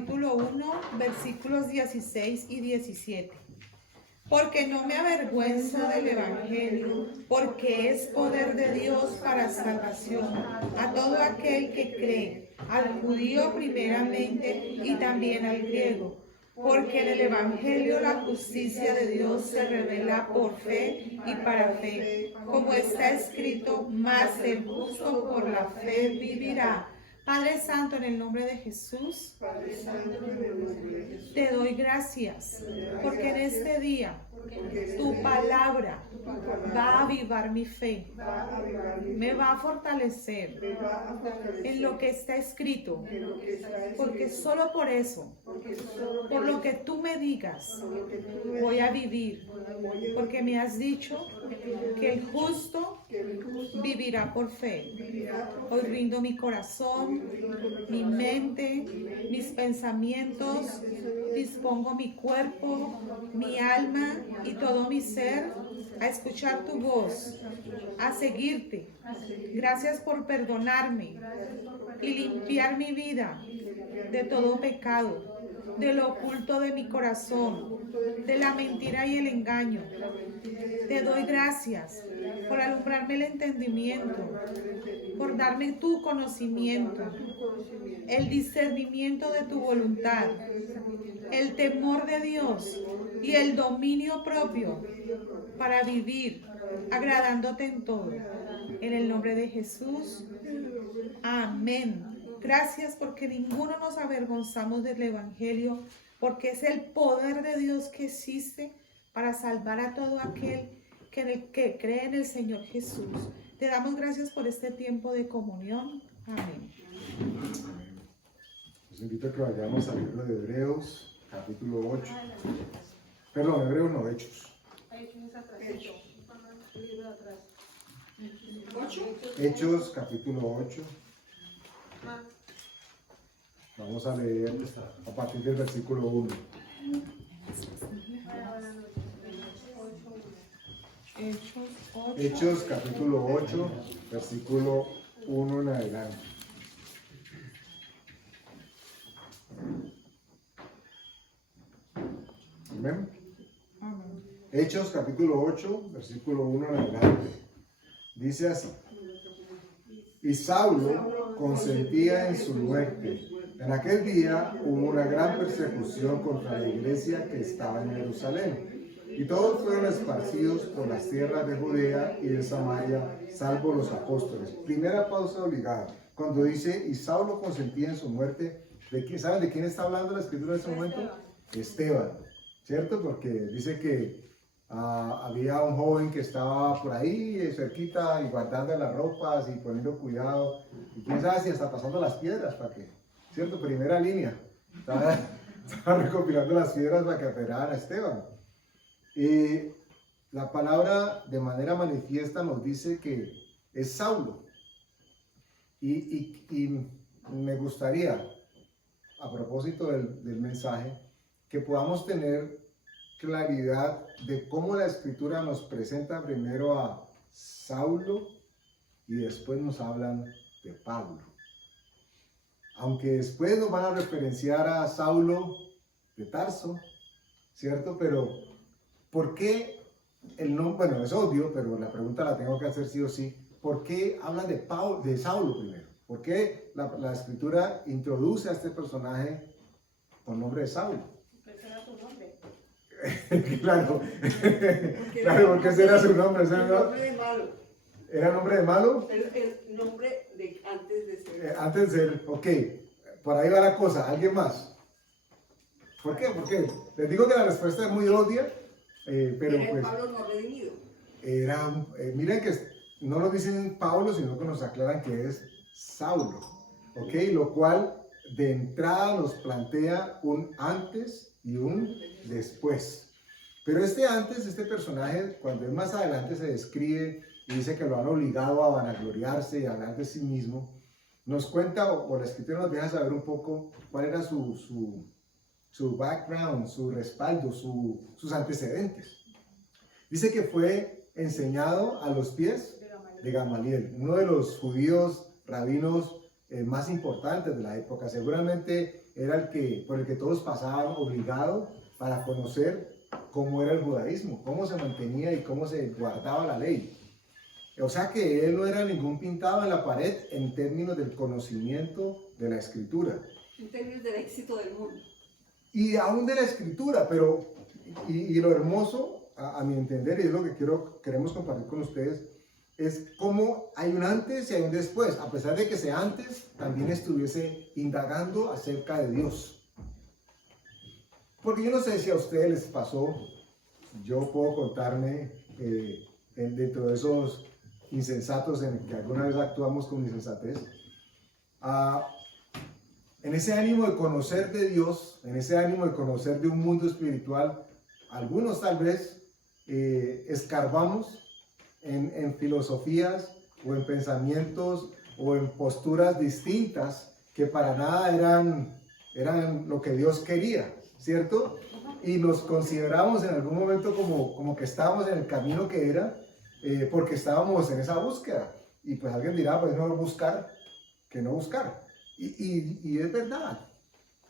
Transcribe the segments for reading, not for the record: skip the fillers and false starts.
capítulo 1, versículos 16 y 17. Porque no me avergüenzo del Evangelio, porque es poder de Dios para salvación a todo aquel que cree, al judío primeramente y también al griego. Porque en el Evangelio la justicia de Dios se revela por fe y para fe, como está escrito, mas el justo por la fe vivirá. Padre Santo, en el nombre de Jesús, te doy gracias, porque en este día tu palabra va a avivar mi fe, me va a fortalecer en lo que está escrito, porque solo por eso, por lo que tú me digas, voy a vivir, porque me has dicho que el justo vivirá por fe. Hoy rindo mi corazón, mi mente, mis pensamientos, dispongo mi cuerpo, mi alma y todo mi ser a escuchar tu voz, a seguirte. Gracias por perdonarme y limpiar mi vida de todo pecado, de lo oculto de mi corazón, de la mentira y el engaño. Te doy gracias por alumbrarme el entendimiento, por darme tu conocimiento, el discernimiento de tu voluntad, el temor de Dios y el dominio propio para vivir agradándote en todo. En el nombre de Jesús, amén. Gracias porque ninguno nos avergonzamos del Evangelio, porque es el poder de Dios que existe para salvar a todo aquel que cree en el Señor Jesús. Te damos gracias por este tiempo de comunión. Amén. Los invito a que vayamos al libro de Hebreos, capítulo 8. Perdón, Hebreos no, Hechos. Hechos, capítulo 8. Vamos a leer a partir del versículo 1. Hechos, capítulo 8, versículo 1 en adelante. Amén. Hechos, capítulo 8, versículo 1 en adelante. Dice así: y Saulo consentía en su muerte. En aquel día hubo una gran persecución contra la iglesia que estaba en Jerusalén, y todos fueron esparcidos por las tierras de Judea y de Samaria, salvo los apóstoles. Primera pausa obligada. Cuando dice, y Saulo consentía en su muerte, ¿saben de quién está hablando la escritura en ese momento? Esteban, ¿cierto? Porque dice que había un joven que estaba por ahí cerquita y guardando las ropas y poniendo cuidado, y quién sabe si está pasando las piedras para que, ¿cierto? Primera línea, estaba recopilando las piedras para que apedrearan a Esteban. Y la palabra de manera manifiesta nos dice que es Saulo, y me gustaría, a propósito del mensaje, que podamos tener claridad de cómo la escritura nos presenta primero a Saulo y después nos hablan de Pablo. Aunque después nos van a referenciar a Saulo de Tarso, ¿cierto? Pero ¿por qué el nombre? Bueno, es obvio, pero la pregunta la tengo que hacer sí o sí. ¿Por qué hablan de Saulo primero? ¿Por qué la escritura introduce a este personaje con nombre de Saulo? Claro, claro, porque ese era su nombre. El nombre de malo. ¿Era nombre de malo? El nombre de antes de ser. Antes de ser, ok. Por ahí va la cosa. ¿Alguien más? ¿Por qué? ¿Por qué? Les digo que la respuesta es muy obvia, pero Era pues... Pablo no redimido. Miren que no nos dicen Pablo, sino que nos aclaran que es Saulo, ok. Lo cual de entrada nos plantea un antes y un después. Pero este antes, este personaje, cuando es más adelante se describe y dice que lo han obligado a vanagloriarse y a hablar de sí mismo, nos cuenta, o la escritura nos deja saber un poco cuál era su background, su respaldo, sus antecedentes. Dice que fue enseñado a los pies de Gamaliel, uno de los judíos rabinos más importantes de la época. Seguramente era el que, por el que todos pasaban obligado para conocer cómo era el judaísmo, cómo se mantenía y cómo se guardaba la ley. O sea que él no era ningún pintado en la pared en términos del conocimiento de la escritura. En términos del éxito del mundo. Y aún de la escritura, pero, y lo hermoso, a mi entender, y es lo que queremos compartir con ustedes, es cómo hay un antes y hay un después, a pesar de que ese antes también estuviese indagando acerca de Dios. Porque yo no sé si a ustedes les pasó, yo puedo contarme dentro de esos insensatos en que alguna vez actuamos con insensatez, en ese ánimo de conocer de Dios, en ese ánimo de conocer de un mundo espiritual, algunos tal vez escarbamos en filosofías o en pensamientos o en posturas distintas que para nada eran lo que Dios quería, ¿cierto? Y los consideramos en algún momento como que estábamos en el camino que era, porque estábamos en esa búsqueda. Y pues alguien dirá, pues no buscar que no buscar. Y es verdad,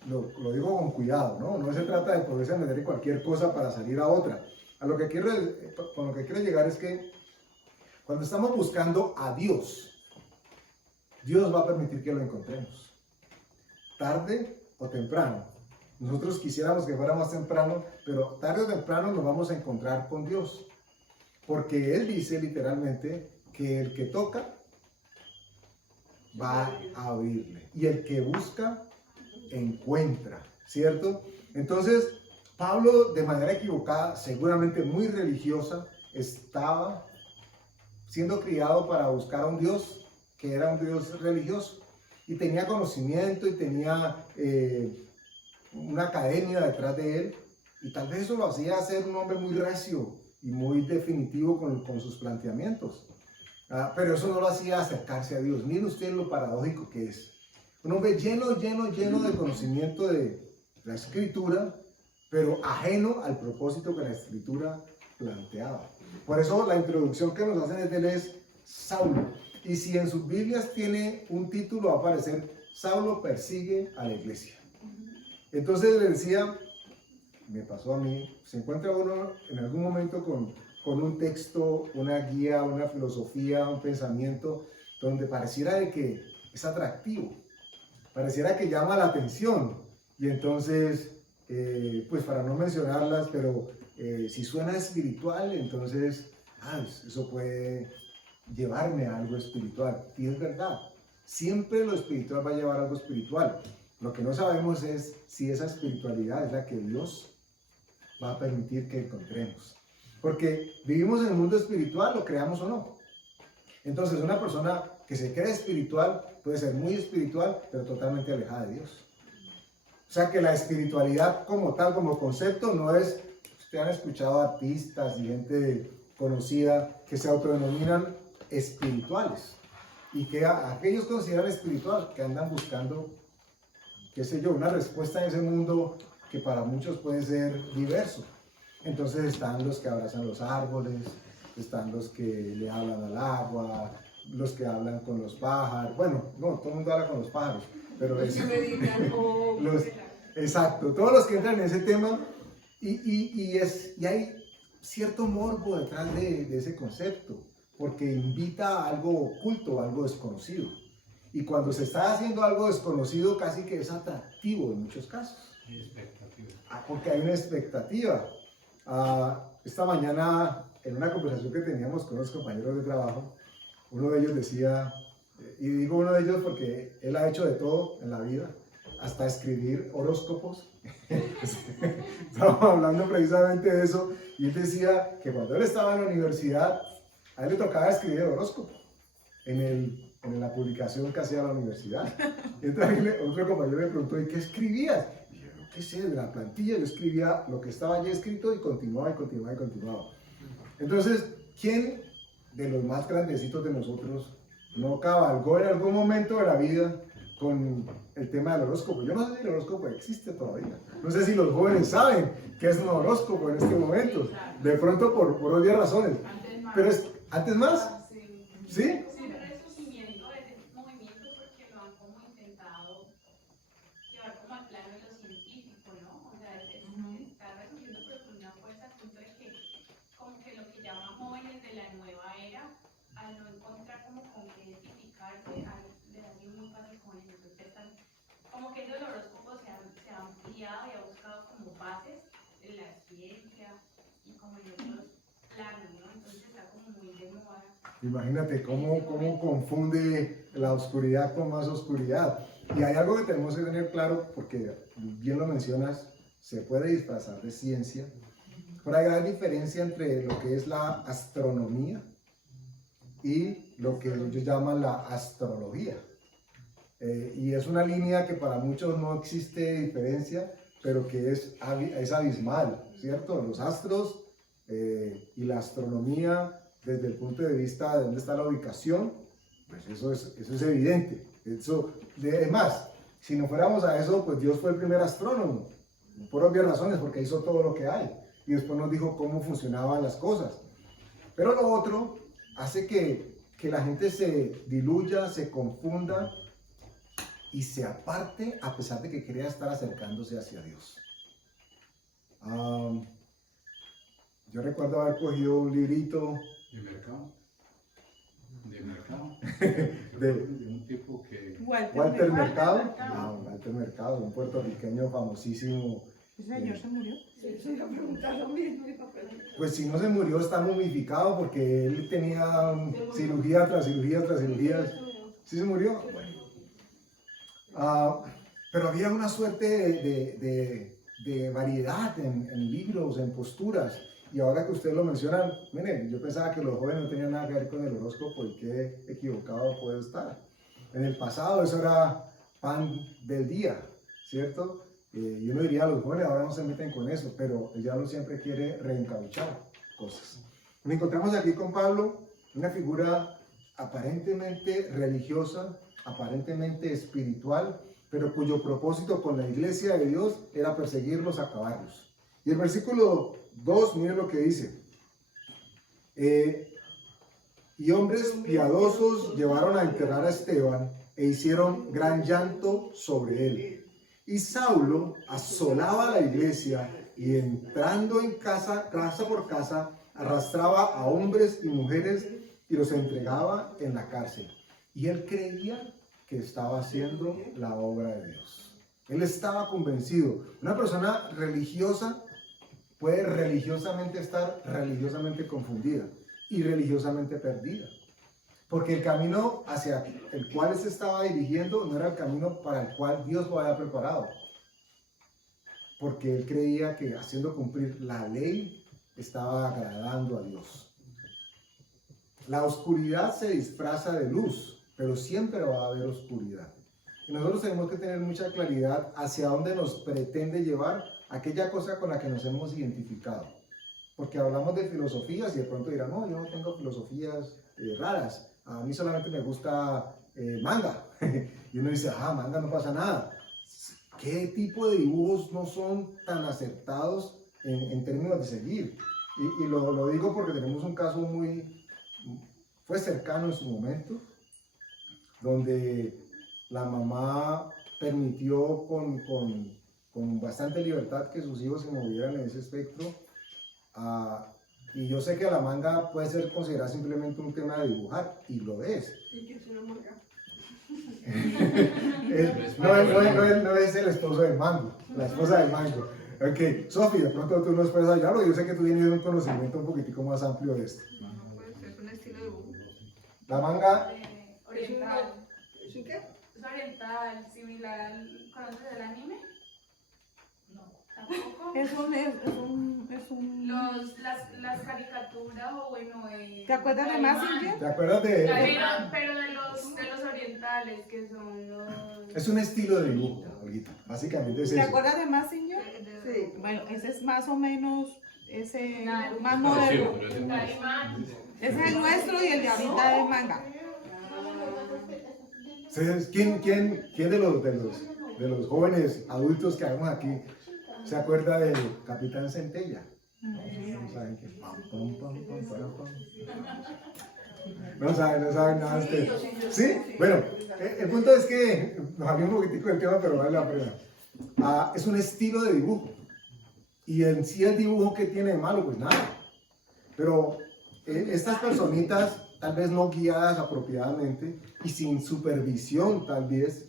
lo digo con cuidado, ¿no? No se trata de poderse meter en cualquier cosa para salir a otra. Con lo que quiero llegar es que cuando estamos buscando a Dios, Dios va a permitir que lo encontremos. Tarde o temprano. Nosotros quisiéramos que fuera más temprano, pero tarde o temprano nos vamos a encontrar con Dios. Porque Él dice literalmente que el que toca va a abrirle. Y el que busca, encuentra, ¿cierto? Entonces, Pablo, de manera equivocada, seguramente muy religiosa, estaba siendo criado para buscar a un Dios que era un Dios religioso. Y tenía conocimiento y tenía una academia detrás de él. Y tal vez eso lo hacía ser un hombre muy recio y muy definitivo con sus planteamientos. Pero eso no lo hacía acercarse a Dios. Miren ustedes lo paradójico que es. Un hombre lleno de conocimiento de la Escritura, pero ajeno al propósito que la Escritura planteaba. Por eso la introducción que nos hacen es de él es Saulo. Y si en sus Biblias tiene un título, va a aparecer Saulo persigue a la iglesia. Entonces le decía, me pasó a mí, se encuentra uno en algún momento con un texto, una guía, una filosofía, un pensamiento, donde pareciera de que es atractivo, pareciera que llama la atención. Y entonces, pues para no mencionarlas, pero si suena espiritual, entonces, eso puede llevarme a algo espiritual. Y es verdad, siempre lo espiritual va a llevar a algo espiritual. Lo que no sabemos es si esa espiritualidad es la que Dios va a permitir que encontremos. Porque vivimos en el mundo espiritual, lo creamos o no. Entonces, una persona que se cree espiritual puede ser muy espiritual, pero totalmente alejada de Dios. O sea que la espiritualidad como tal, como concepto, no es... Ustedes han escuchado artistas y gente conocida que se autodenominan espirituales. Y que aquellos consideran espiritual, que andan buscando, qué sé yo, una respuesta en ese mundo que para muchos puede ser diverso. Entonces están los que abrazan los árboles, están los que le hablan al agua, los que hablan con los pájaros. Bueno, no, todo el mundo habla con los pájaros, pero exacto, todos los que entran en ese tema y hay cierto morbo detrás de ese concepto, porque invita a algo oculto, a algo desconocido. Y cuando se está haciendo algo desconocido, casi que es atractivo en muchos casos. Porque hay una expectativa. Esta mañana, en una conversación que teníamos con los compañeros de trabajo, uno de ellos decía, y digo uno de ellos porque él ha hecho de todo en la vida, hasta escribir horóscopos. Estábamos hablando precisamente de eso, y él decía que cuando él estaba en la universidad, a él le tocaba escribir el horóscopo en la publicación que hacía la universidad. Y entonces otro compañero le preguntó, ¿y qué escribías? Y yo, qué sé, de la plantilla yo escribía lo que estaba allí escrito y continuaba. Entonces, ¿quién de los más grandecitos de nosotros no cabalgó en algún momento de la vida con el tema del horóscopo? Yo no sé si el horóscopo existe todavía. No sé si los jóvenes saben qué es un horóscopo en este momento. De pronto por obvias razones. Pero es antes más. ¿Sí? como en otros planos, ¿no? Entonces está como muy de moda. Imagínate cómo confunde la oscuridad con más oscuridad. Y hay algo que tenemos que tener claro, porque bien lo mencionas, se puede disfrazar de ciencia, pero hay gran diferencia entre lo que es la astronomía y lo que ellos llaman la astrología. Y es una línea que para muchos no existe diferencia, pero que es abismal, ¿cierto? Los astros y la astronomía, desde el punto de vista de dónde está la ubicación, pues eso es evidente. Es más, si no fuéramos a eso, pues Dios fue el primer astrónomo, por obvias razones, porque hizo todo lo que hay. Y después nos dijo cómo funcionaban las cosas. Pero lo otro hace que la gente se diluya, se confunda y se aparte a pesar de que crea estar acercándose hacia Dios. Yo recuerdo haber cogido un librito ¿De mercado? ¿De mercado? de un tipo que... Walter Mercado. Walter Mercado, un puertorriqueño famosísimo. ¿Ese señor se murió? Sí, yo iba a preguntar lo mismo. Pues si no se murió está momificado porque él tenía cirugía tras cirugía tras cirugía. ¿Sí se murió? Bueno. Pero había una suerte de variedad en libros, en posturas. Y ahora que ustedes lo mencionan, miren, yo pensaba que los jóvenes no tenían nada que ver con el horóscopo y qué equivocado puede estar. En el pasado eso era pan del día, ¿cierto? Y uno diría, los jóvenes ahora no se meten con eso, pero el diablo siempre quiere reencauchar cosas. Nos encontramos aquí con Pablo, una figura aparentemente religiosa, aparentemente espiritual, pero cuyo propósito con la iglesia de Dios era perseguirlos, acabarlos. Y el versículo 2, miren lo que dice. Y hombres piadosos llevaron a enterrar a Esteban e hicieron gran llanto sobre él. Y Saulo asolaba la iglesia y entrando en casa por casa, arrastraba a hombres y mujeres y los entregaba en la cárcel. Y él creía que estaba haciendo la obra de Dios. Él estaba convencido. Una persona religiosa puede religiosamente estar religiosamente confundida y religiosamente perdida. Porque el camino hacia el cual se estaba dirigiendo no era el camino para el cual Dios lo había preparado. Porque él creía que haciendo cumplir la ley estaba agradando a Dios. La oscuridad se disfraza de luz, pero siempre va a haber oscuridad. Y nosotros tenemos que tener mucha claridad hacia dónde nos pretende llevar aquella cosa con la que nos hemos identificado. Porque hablamos de filosofías y de pronto dirán, no, yo no tengo filosofías raras. A mí solamente me gusta manga. Y uno dice, manga no pasa nada. ¿Qué tipo de dibujos no son tan acertados en términos de seguir? Y lo digo porque tenemos un caso fue cercano en su momento, donde la mamá permitió con bastante libertad que sus hijos se movieran en ese espectro. Y yo sé que la manga puede ser considerada simplemente un tema de dibujar, y lo es. ¿Y qué es una manga? No es el esposo del mango, la esposa del mango. Ok, Sofi, de pronto tú nos puedes ayudar, yo sé que tú tienes un conocimiento un poquitico más amplio de esto. Pues es un estilo de dibujo. La manga, Oriental. ¿Es un qué? Es oriental, similar. ¿Conoces el anime? No. ¿Tampoco? Es un Las caricaturas o bueno... ¿Te acuerdas de Mazinger? ¿te acuerdas de...? Pero de los orientales, que son los... Es un estilo de dibujo, Olguita, básicamente es ¿Te eso. acuerdas de Mazinger? Sí. Bueno, ese es más o menos ese Naruto. más moderno. Parecido, pero ese no es. Caimán. Ese es el nuestro y el de ahorita es manga. ¿Quién de los jóvenes adultos que vemos aquí se acuerda del Capitán Centella? No saben qué. No saben nada de usted. ¿Sí? Bueno, el punto es que nos salió un poquitico del tema, pero vale la pena. Es un estilo de dibujo. Y en sí el dibujo, ¿qué tiene de malo? Pues nada. Pero estas personitas, tal vez no guiadas apropiadamente y sin supervisión tal vez,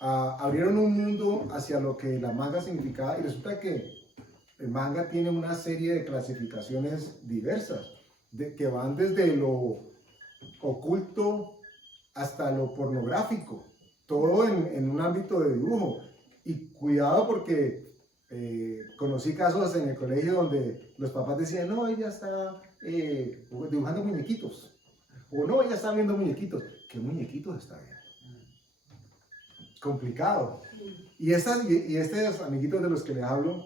abrieron un mundo hacia lo que la manga significaba, y resulta que el manga tiene una serie de clasificaciones diversas, que van desde lo oculto hasta lo pornográfico, todo en un ámbito de dibujo. Y cuidado porque conocí casos en el colegio donde los papás decían, no, ella está dibujando muñequitos, o no, ella está viendo muñequitos. ¿Qué muñequitos está viendo? Complicado. Y estos amiguitos de los que les hablo,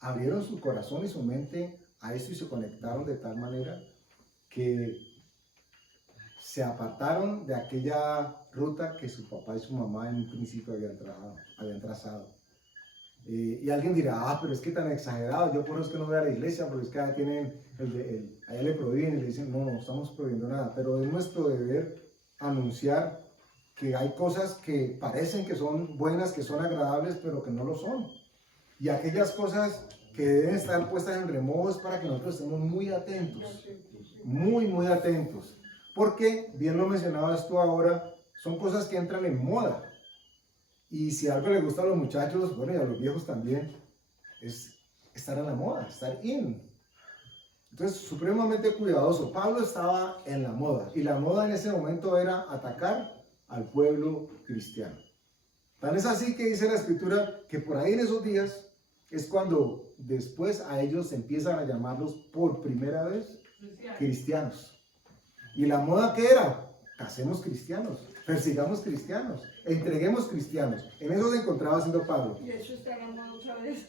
abrieron su corazón y su mente a esto y se conectaron de tal manera que se apartaron de aquella ruta que su papá y su mamá en un principio habían trazado. Y alguien dirá, pero es que tan exagerado, yo por eso es que no voy a la iglesia, porque es que allá tienen, allá le prohíben y le dicen, no estamos prohibiendo nada, pero es nuestro deber anunciar que hay cosas que parecen que son buenas, que son agradables, pero que no lo son. Y aquellas cosas que deben estar puestas en remojo es para que nosotros estemos muy atentos, muy atentos. Porque, bien lo mencionabas tú ahora, son cosas que entran en moda. Y si algo le gusta a los muchachos, bueno, y a los viejos también, es estar en la moda, estar in. Entonces, supremamente cuidadoso. Pablo estaba en la moda, y la moda en ese momento era atacar al pueblo cristiano. Tan es así que dice la Escritura que por ahí en esos días es cuando después a ellos empiezan a llamarlos por primera vez cristianos. ¿Y la moda qué era? Casemos cristianos, persigamos cristianos, entreguemos cristianos. En eso se encontraba haciendo Pablo. Y eso está ganando otra vez.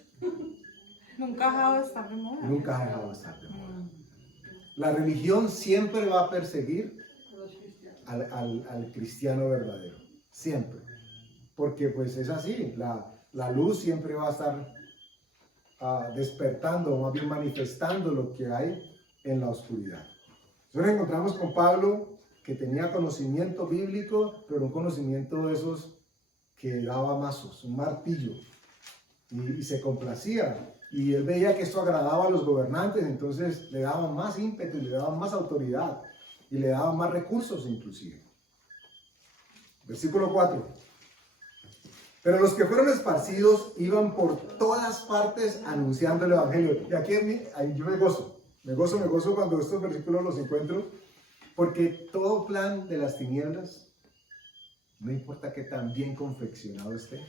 Nunca ha dejado de estar de moda. Nunca ha dejado de estar de moda. La religión siempre va a perseguir al cristiano verdadero, siempre. Porque pues es así, la luz siempre va a estar despertando, o más bien manifestando lo que hay en la oscuridad. Entonces nos encontramos con Pablo, que tenía conocimiento bíblico, pero un conocimiento de esos que daba mazos, un martillo, y se complacía. Y él veía que esto agradaba a los gobernantes, entonces le daban más ímpetu, le daban más autoridad, y le daban más recursos inclusive. Versículo 4. Pero los que fueron esparcidos iban por todas partes anunciando el evangelio. Y aquí yo me gozo cuando estos versículos los encuentro, porque todo plan de las tinieblas, no importa qué tan bien confeccionado esté,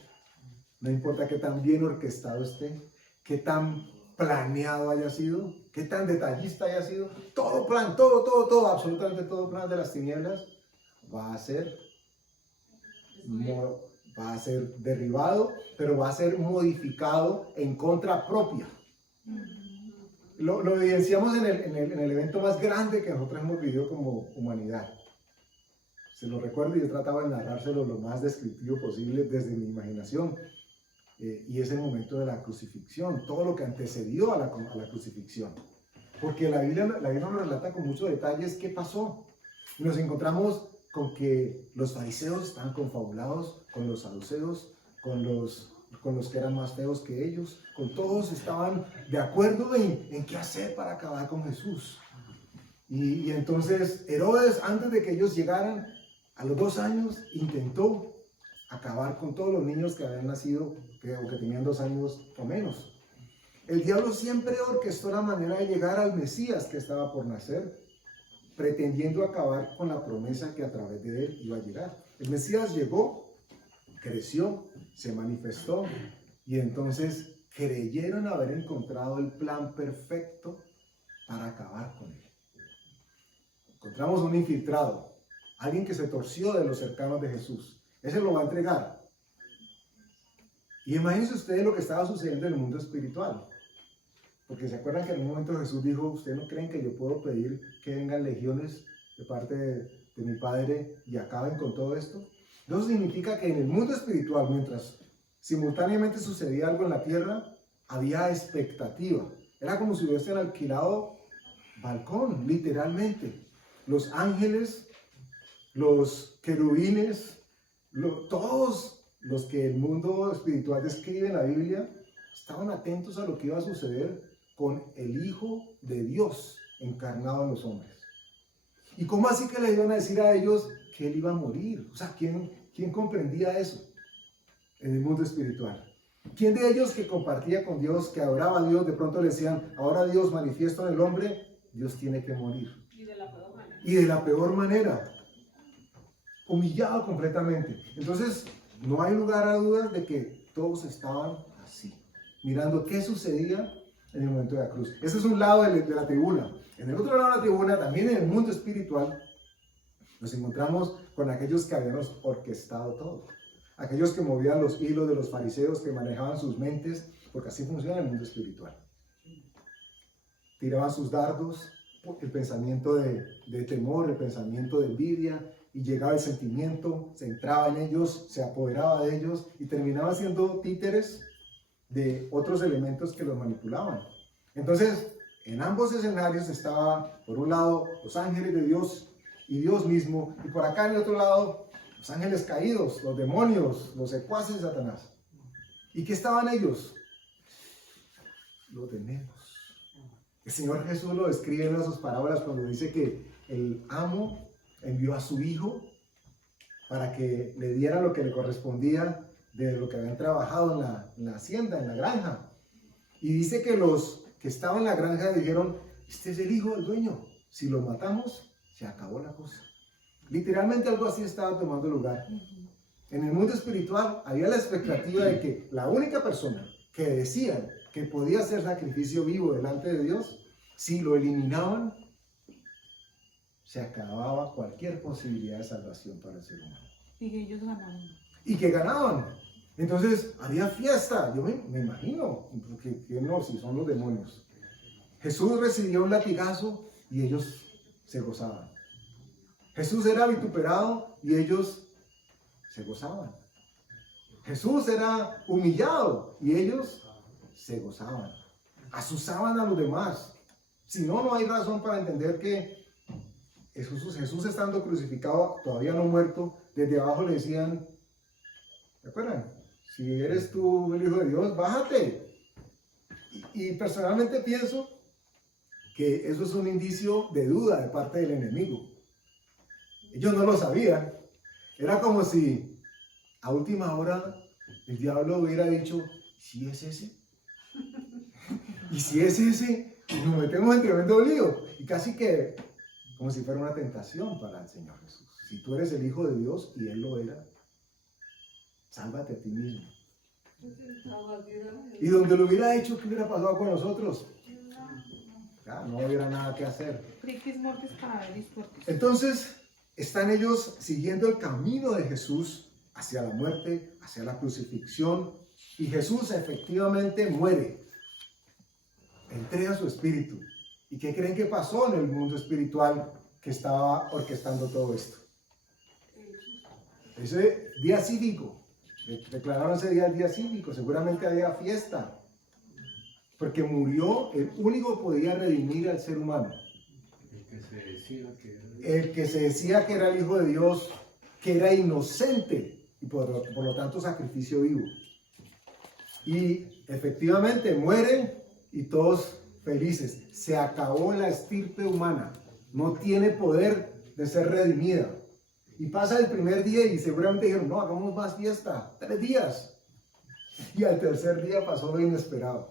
no importa qué tan bien orquestado esté, qué tan planeado haya sido, qué tan detallista haya sido, todo plan, todo, absolutamente todo plan de las tinieblas va a ser derribado, pero va a ser modificado en contra propia. Lo evidenciamos en el evento más grande que nosotros hemos vivido como humanidad. Se lo recuerdo y yo trataba de narrárselo lo más descriptivo posible desde mi imaginación. Y es el momento de la crucifixión, todo lo que antecedió a la crucifixión. Porque la Biblia nos relata con muchos detalles qué pasó. Y nos encontramos con que los fariseos estaban confabulados con los saduceos, con los que eran más feos que ellos, con todos estaban de acuerdo en qué hacer para acabar con Jesús. Y entonces Herodes, antes de que ellos llegaran, a los 2 años, intentó acabar con todos los niños que habían nacido o que tenían 2 años o menos. El diablo siempre orquestó la manera de llegar al Mesías que estaba por nacer, pretendiendo acabar con la promesa que a través de él iba a llegar. El Mesías llegó, creció, se manifestó y entonces creyeron haber encontrado el plan perfecto para acabar con él. Encontramos un infiltrado, alguien que se torció de los cercanos de Jesús. Ese lo va a entregar. Y imagínense ustedes lo que estaba sucediendo en el mundo espiritual. Porque se acuerdan que en un momento Jesús dijo, ¿ustedes no creen que yo puedo pedir que vengan legiones de parte de mi Padre y acaben con todo esto? Eso significa que en el mundo espiritual, mientras simultáneamente sucedía algo en la tierra, había expectativa. Era como si hubiesen alquilado balcón, literalmente. Los ángeles, los querubines, todos los que el mundo espiritual describe en la Biblia, estaban atentos a lo que iba a suceder con el Hijo de Dios encarnado en los hombres. ¿Y cómo así que le iban a decir a ellos que él iba a morir? O sea, ¿quién comprendía eso en el mundo espiritual? ¿Quién de ellos que compartía con Dios, que adoraba a Dios, de pronto le decían, ahora Dios manifiesto en el hombre, Dios tiene que morir? Y de la peor manera. Y de la peor manera, humillado completamente. Entonces, no hay lugar a dudas de que todos estaban así, mirando qué sucedía en el momento de la cruz. Ese es un lado de la tribuna. En el otro lado de la tribuna, también en el mundo espiritual, nos encontramos con aquellos que habían orquestado todo. Aquellos que movían los hilos de los fariseos, que manejaban sus mentes, porque así funciona el mundo espiritual. Tiraban sus dardos, el pensamiento de temor, el pensamiento de envidia, y llegaba el sentimiento, se entraba en ellos, se apoderaba de ellos y terminaba siendo títeres de otros elementos que los manipulaban. Entonces, en ambos escenarios estaba, por un lado, los ángeles de Dios y Dios mismo, y por acá en el otro lado, los ángeles caídos, los demonios, los secuaces de Satanás. ¿Y qué estaban ellos? Lo tenemos. El Señor Jesús lo describe en sus parábolas cuando dice que el amo envió a su hijo para que le diera lo que le correspondía de lo que habían trabajado en la hacienda, en la granja. Y dice que los que estaban en la granja dijeron, este es el hijo del dueño, si lo matamos, se acabó la cosa. Literalmente algo así estaba tomando lugar. En el mundo espiritual había la expectativa de que la única persona que decían que podía hacer sacrificio vivo delante de Dios, si lo eliminaban, se acababa cualquier posibilidad de salvación para el ser humano. Y que ellos ganaron. Y que ganaban. Entonces había fiesta, yo me imagino, que no, si son los demonios. Jesús recibió un latigazo y ellos se gozaban. Jesús era vituperado y ellos se gozaban. Jesús era humillado y ellos se gozaban. Asusaban a los demás. Si no, no hay razón para entender que Jesús estando crucificado, todavía no muerto, desde abajo le decían, ¿se acuerdan? Si eres tú el Hijo de Dios, bájate. Y personalmente pienso que eso es un indicio de duda de parte del enemigo. Ellos no lo sabían. Era como si a última hora el diablo hubiera dicho, ¿si es ese? Y si es ese, nos metemos en tremendo lío. Y casi que como si fuera una tentación para el Señor Jesús. Si tú eres el Hijo de Dios y Él lo era, sálvate a ti mismo. Y donde lo hubiera hecho, ¿qué hubiera pasado con nosotros? Ya, no hubiera nada que hacer. Friquis, mortis, cadaveris, puertis. Entonces, están ellos siguiendo el camino de Jesús hacia la muerte, hacia la crucifixión, y Jesús efectivamente muere. Entrega su espíritu. ¿Y qué creen que pasó en el mundo espiritual que estaba orquestando todo esto? Ese día cívico, declararon ese día el día cívico, seguramente había fiesta, porque murió el único que podía redimir al ser humano. El que se decía que era el Hijo de Dios, que era inocente y por lo tanto sacrificio vivo. Y efectivamente muere y todos felices. Se acabó la estirpe humana, no tiene poder de ser redimida. Y pasa el primer día y seguramente dijeron, no, hagamos más fiesta, 3 días. Y al tercer día pasó lo inesperado.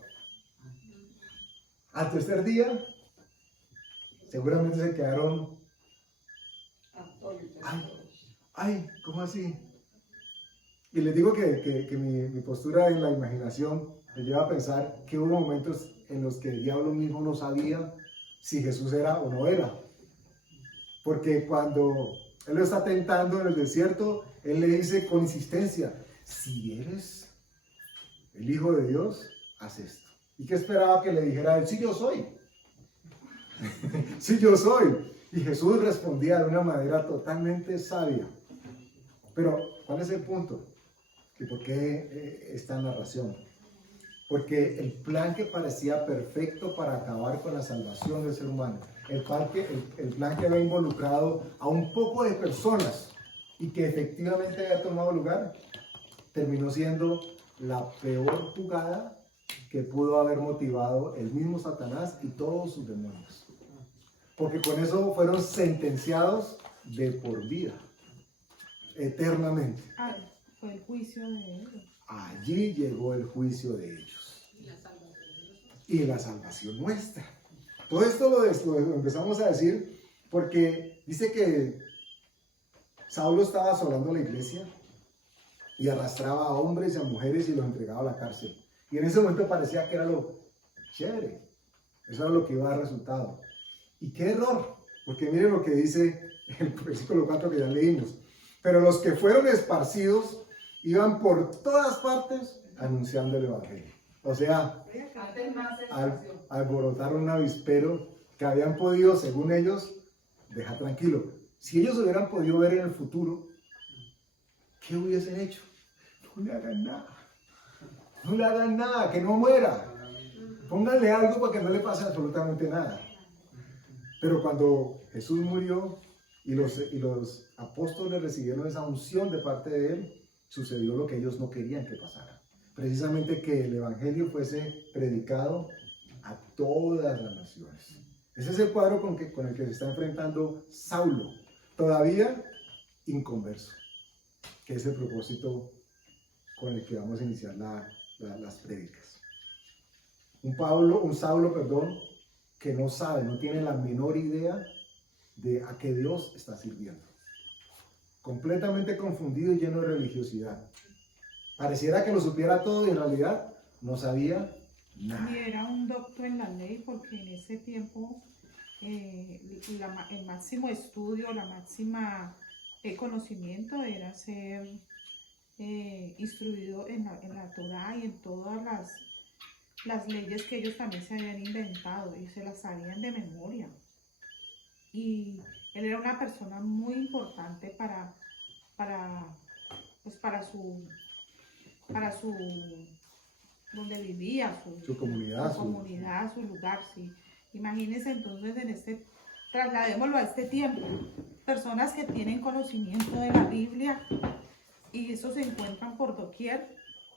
Al tercer día, seguramente se quedaron, ay, ¿cómo así? Y les digo que mi postura en la imaginación me lleva a pensar que hubo momentos en los que el diablo mismo no sabía si Jesús era o no era. Porque cuando él lo está tentando en el desierto, él le dice con insistencia, si eres el Hijo de Dios, haz esto. ¿Y qué esperaba que le dijera él? Sí, yo soy. Sí, yo soy. Y Jesús respondía de una manera totalmente sabia. Pero, ¿cuál es el punto? ¿Y por qué esta narración? Porque el plan que parecía perfecto para acabar con la salvación del ser humano, el plan que había involucrado a un poco de personas y que efectivamente había tomado lugar, terminó siendo la peor jugada que pudo haber motivado el mismo Satanás y todos sus demonios. Porque con eso fueron sentenciados de por vida, eternamente. Fue el juicio de él. allí llegó el juicio de ellos. Y la salvación nuestra. Todo esto lo empezamos a decir porque dice que Saulo estaba asolando la iglesia y arrastraba a hombres y a mujeres y los entregaba a la cárcel. Y en ese momento parecía que era lo chévere. Eso era lo que iba a dar resultado. Y qué error, porque miren lo que dice el versículo 4 que ya leímos. Pero los que fueron esparcidos iban por todas partes anunciando el evangelio. O sea, alborotaron un avispero que habían podido, según ellos, dejar tranquilo. Si ellos hubieran podido ver en el futuro, ¿qué hubiesen hecho? No le hagan nada. No le hagan nada, que no muera. Pónganle algo para que no le pase absolutamente nada. Pero cuando Jesús murió y los apóstoles recibieron esa unción de parte de él, sucedió lo que ellos no querían que pasara. Precisamente que el evangelio fuese predicado a todas las naciones. Ese es el cuadro con el que se está enfrentando Saulo, todavía inconverso, que es el propósito con el que vamos a iniciar las prédicas. Un Saulo, que no sabe, no tiene la menor idea de a qué Dios está sirviendo. Completamente confundido y lleno de religiosidad. Pareciera que lo supiera todo y en realidad no sabía nada. Y era un doctor en la ley porque en ese tiempo el máximo estudio, la máxima conocimiento era ser instruido en la Torá y en todas las leyes que ellos también se habían inventado y se las sabían de memoria. Y él era una persona muy importante para su donde vivía, su comunidad, su lugar, sí. Imagínense entonces trasladémoslo a este tiempo, personas que tienen conocimiento de la Biblia y eso se encuentran por doquier,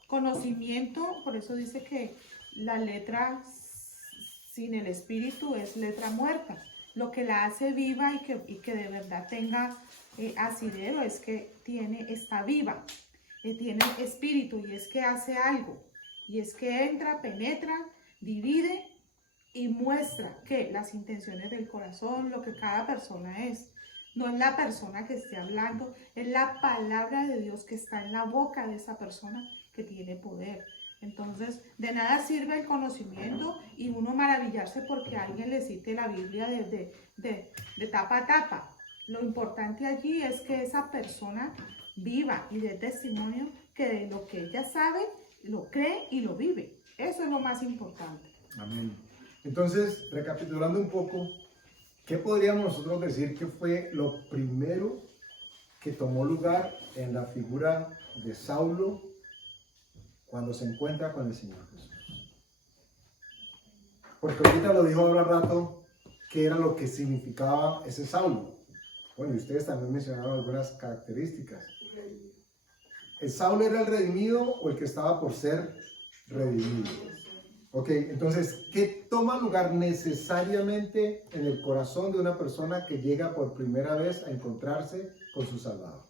conocimiento, por eso dice que la letra sin el espíritu es letra muerta. Lo que la hace viva y que de verdad tenga asidero es que está viva, tiene espíritu y es que hace algo. Y es que entra, penetra, divide y muestra que las intenciones del corazón, lo que cada persona es. No es la persona que esté hablando, es la palabra de Dios que está en la boca de esa persona que tiene poder. Entonces, de nada sirve el conocimiento y uno maravillarse porque alguien le cite la Biblia de tapa a tapa. Lo importante allí es que esa persona viva y dé testimonio que de lo que ella sabe, lo cree y lo vive. Eso es lo más importante. Amén. Entonces, recapitulando un poco, ¿qué podríamos nosotros decir que fue lo primero que tomó lugar en la figura de Saulo cuando se encuentra con el Señor Jesús? Porque ahorita lo dijo ahora rato, ¿qué era lo que significaba ese Saulo? Bueno, y ustedes también mencionaron algunas características. ¿El Saulo era el redimido o el que estaba por ser redimido? Ok, entonces, ¿qué toma lugar necesariamente en el corazón de una persona que llega por primera vez a encontrarse con su Salvador?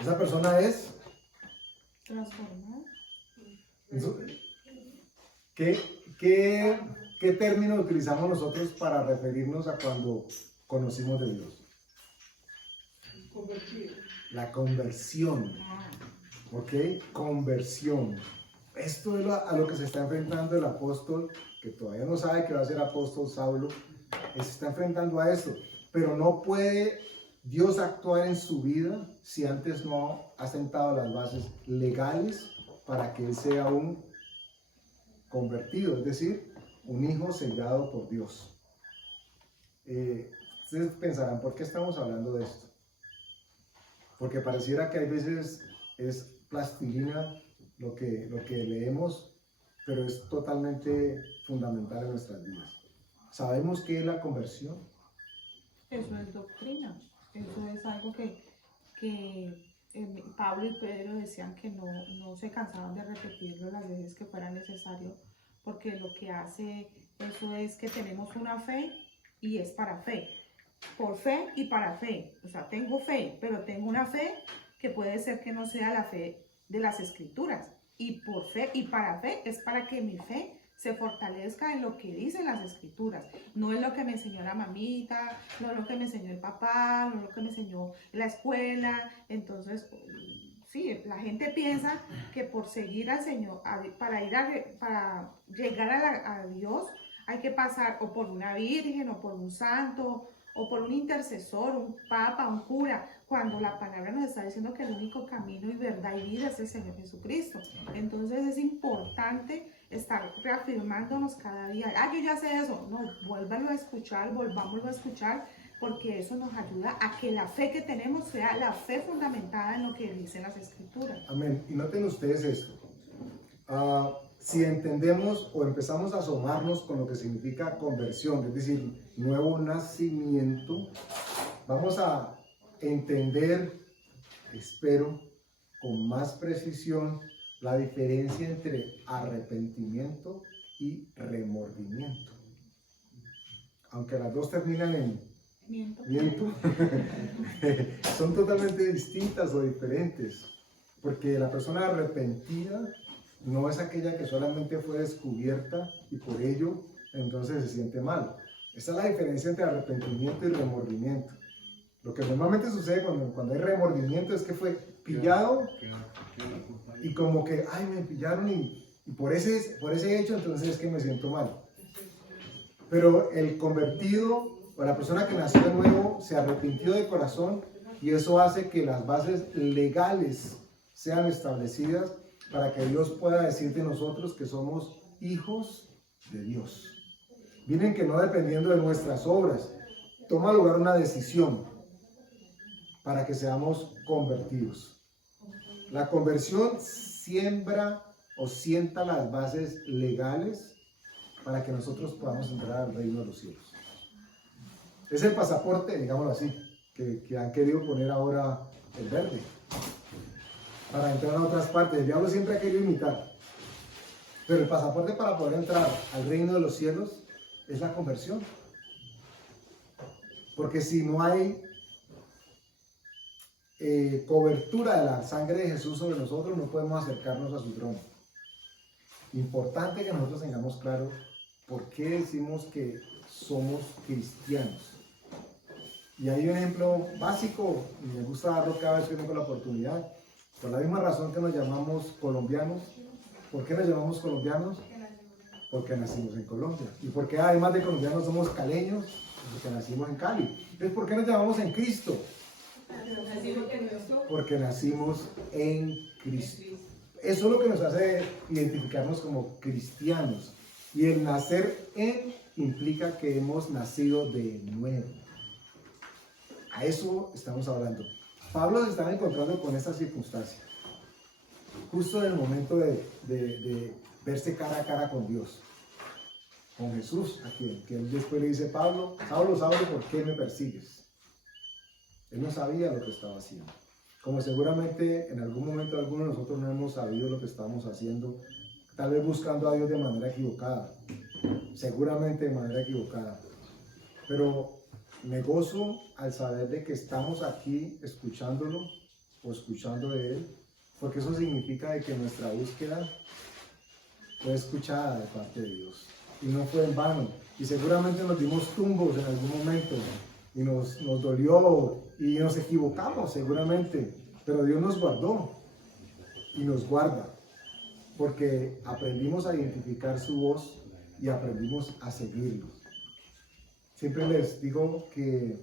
Esa persona es Transformar. ¿Qué término utilizamos nosotros para referirnos a cuando conocimos de Dios? La conversión. ¿Ok? Conversión. Esto es a lo que se está enfrentando el apóstol, que todavía no sabe que va a ser apóstol Saulo. Se está enfrentando a esto. Pero no puede Dios actuar en su vida si antes no ha sentado las bases legales para que él sea un convertido, es decir, un hijo sellado por Dios. Ustedes pensarán, ¿por qué estamos hablando de esto? Porque pareciera que hay veces es plastilina lo que leemos, pero es totalmente fundamental en nuestras vidas. ¿Sabemos qué es la conversión? Eso es doctrina. Eso es algo que Pablo y Pedro decían que no se cansaban de repetirlo las veces que fuera necesario, porque lo que hace eso es que tenemos una fe y es para fe, por fe y para fe. O sea, tengo fe, pero tengo una fe que puede ser que no sea la fe de las escrituras. Y por fe, y para fe, es para que mi fe se fortalezca en lo que dicen las escrituras, no en lo que me enseñó la mamita, no en lo que me enseñó el papá, no en lo que me enseñó la escuela. Entonces, sí, la gente piensa que por seguir al Señor, para llegar a Dios, hay que pasar o por una virgen, o por un santo, o por un intercesor, un papa, un cura, cuando la palabra nos está diciendo que el único camino y verdad y vida es el Señor Jesucristo. Entonces es importante estar reafirmándonos cada día. Yo ya sé eso. No, vuélvanlo a escuchar, volvámoslo a escuchar, porque eso nos ayuda a que la fe que tenemos sea la fe fundamentada en lo que dicen las escrituras. Amén. Y noten ustedes esto. Si entendemos o empezamos a asomarnos con lo que significa conversión, es decir, nuevo nacimiento, vamos a entender, espero, con más precisión la diferencia entre arrepentimiento y remordimiento. Aunque las dos terminan en miento, son totalmente distintas o diferentes, porque la persona arrepentida no es aquella que solamente fue descubierta y por ello entonces se siente mal. Esa es la diferencia entre arrepentimiento y remordimiento. Lo que normalmente sucede cuando hay remordimiento es que fue pillado y como que, me pillaron y por ese hecho entonces es que me siento mal. Pero el convertido o la persona que nació de nuevo se arrepintió de corazón y eso hace que las bases legales sean establecidas para que Dios pueda decir de nosotros que somos hijos de Dios. Miren que no dependiendo de nuestras obras, toma lugar una decisión para que seamos convertidos. La conversión siembra o sienta las bases legales para que nosotros podamos entrar al reino de los cielos. Es el pasaporte, digámoslo así, que han querido poner ahora el verde para entrar a otras partes. El diablo siempre ha querido imitar, pero el pasaporte para poder entrar al reino de los cielos es la conversión, porque si no hay cobertura de la sangre de Jesús sobre nosotros, no podemos acercarnos a su trono. Importante que nosotros tengamos claro por qué decimos que somos cristianos. Y hay un ejemplo básico, y me gusta darlo cada vez que tengo la oportunidad. Por la misma razón que nos llamamos colombianos. ¿Por qué nos llamamos colombianos? Porque nacimos en Colombia. ¿Y por qué además de colombianos somos caleños? Porque nacimos en Cali. Entonces, ¿por qué nos llamamos en Cristo? Porque nacimos en Cristo. Eso es lo que nos hace identificarnos como cristianos. Y el nacer en implica que hemos nacido de nuevo. A eso estamos hablando. Pablo se estaba encontrando con esta circunstancia, justo en el momento de verse cara a cara con Dios, con Jesús, a quien que él después le dice, Pablo, Saulo, ¿por qué me persigues? Él no sabía lo que estaba haciendo, como seguramente en algún momento algunos de nosotros no hemos sabido lo que estábamos haciendo, tal vez buscando a Dios de manera equivocada, seguramente de manera equivocada, pero me gozo al saber de que estamos aquí escuchándolo o escuchando de Él, porque eso significa de que nuestra búsqueda fue escuchada de parte de Dios y no fue en vano. Y seguramente nos dimos tumbos en algún momento y nos dolió y nos equivocamos seguramente, pero Dios nos guardó y nos guarda porque aprendimos a identificar su voz y aprendimos a seguirlo. Siempre les digo que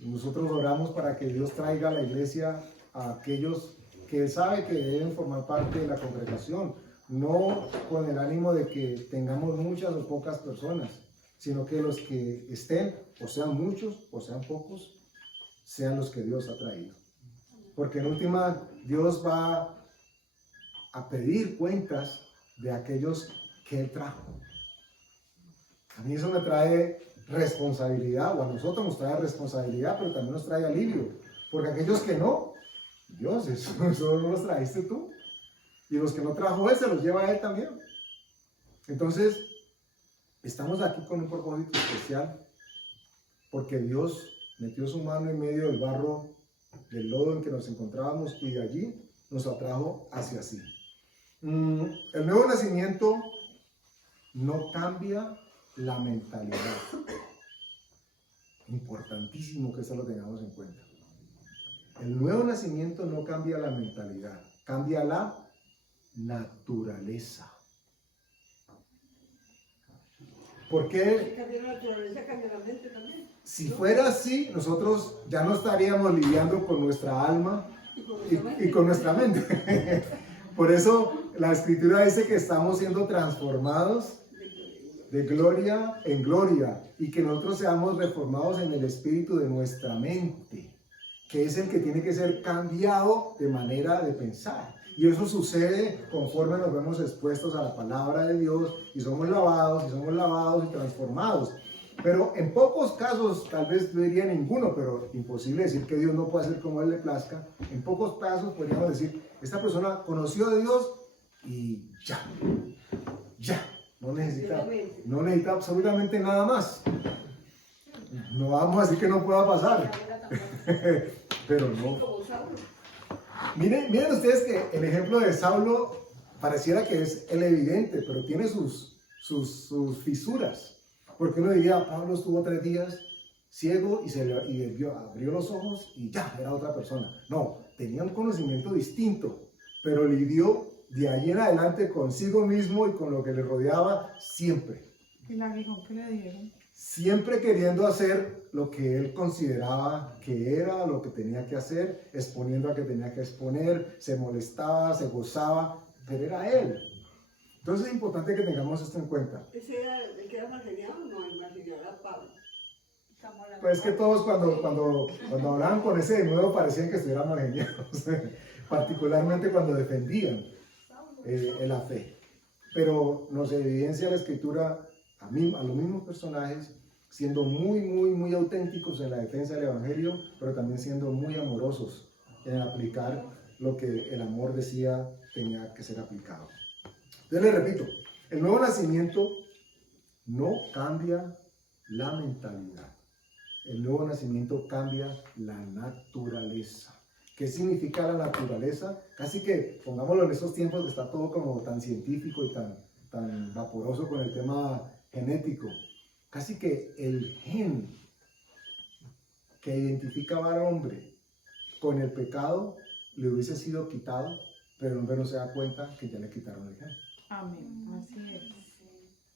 nosotros oramos para que Dios traiga a la iglesia a aquellos que Él sabe que deben formar parte de la congregación, no con el ánimo de que tengamos muchas o pocas personas, sino que los que estén, o sean muchos o sean pocos, sean los que Dios ha traído. Porque en última, Dios va a pedir cuentas de aquellos que Él trajo. A mí eso me trae responsabilidad, o a nosotros nos trae responsabilidad, pero también nos trae alivio, porque aquellos que no, Dios, eso no los trajiste tú, y los que no trajo Él, se los lleva a Él también. Entonces, estamos aquí con un propósito especial, porque Dios metió su mano en medio del barro, del lodo en que nos encontrábamos, y de allí nos atrajo hacia sí. El nuevo nacimiento no cambia la mentalidad. Importantísimo que eso lo tengamos en cuenta. El nuevo nacimiento no cambia la mentalidad, cambia la naturaleza. ¿Por qué? Cambia la naturaleza, cambia la mente también. Si fuera así, nosotros ya no estaríamos lidiando con nuestra alma y con nuestra mente. Por eso la Escritura dice que estamos siendo transformados de gloria en gloria y que nosotros seamos reformados en el espíritu de nuestra mente, que es el que tiene que ser cambiado de manera de pensar. Y eso sucede conforme nos vemos expuestos a la palabra de Dios y somos lavados y transformados. Pero en pocos casos, tal vez no diría ninguno, pero imposible decir que Dios no puede hacer como Él le plazca. En pocos casos podríamos decir, esta persona conoció a Dios y ya, no necesita absolutamente nada más. No vamos a decir que no pueda pasar, pero no. Miren ustedes que el ejemplo de Saulo pareciera que es el evidente, pero tiene sus fisuras. Porque uno diría, Pablo estuvo 3 días ciego y abrió los ojos y ya, era otra persona. No, tenía un conocimiento distinto, pero lidió de ahí en adelante consigo mismo y con lo que le rodeaba siempre. ¿Y el aguijón que le dieron? Siempre queriendo hacer lo que él consideraba que era, lo que tenía que hacer, exponiendo a que tenía que exponer, se molestaba, se gozaba, pero era él. Entonces es importante que tengamos esto en cuenta. ¿Ese era el que era margeniado? No, el margeniado era Pablo. Pues que todos cuando hablaban con ese de nuevo parecían que estuvieran margeniados, particularmente cuando defendían la fe. Pero nos evidencia la Escritura a los mismos personajes siendo muy auténticos en la defensa del Evangelio, pero también siendo muy amorosos en aplicar lo que el amor decía tenía que ser aplicado. Entonces les repito, el nuevo nacimiento no cambia la mentalidad. El nuevo nacimiento cambia la naturaleza. ¿Qué significa la naturaleza? Casi que, pongámoslo en estos tiempos que está todo como tan científico y tan vaporoso con el tema genético. Casi que el gen que identificaba al hombre con el pecado le hubiese sido quitado, pero el hombre no se da cuenta que ya le quitaron el gen. Amén, así es.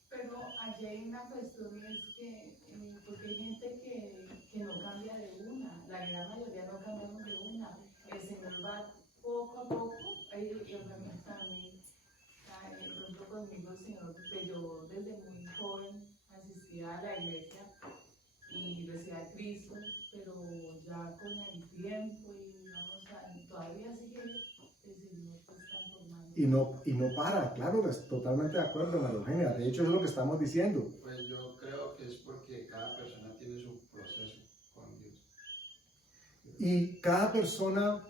Pero allí hay una cuestión, es que, porque hay gente que no cambia de una, la gran mayoría no cambiamos de una, el Señor va poco a poco, y obviamente también, pronto conmigo el Señor, que yo desde muy joven asistía a la iglesia y recibía a Cristo, pero ya con el tiempo y digamos, todavía sigue el Señor pues transformando. Y no para, claro, es totalmente de acuerdo, María Eugenia. De hecho, es lo que estamos diciendo. Pues yo creo que es porque cada persona tiene su proceso con Dios. Y cada persona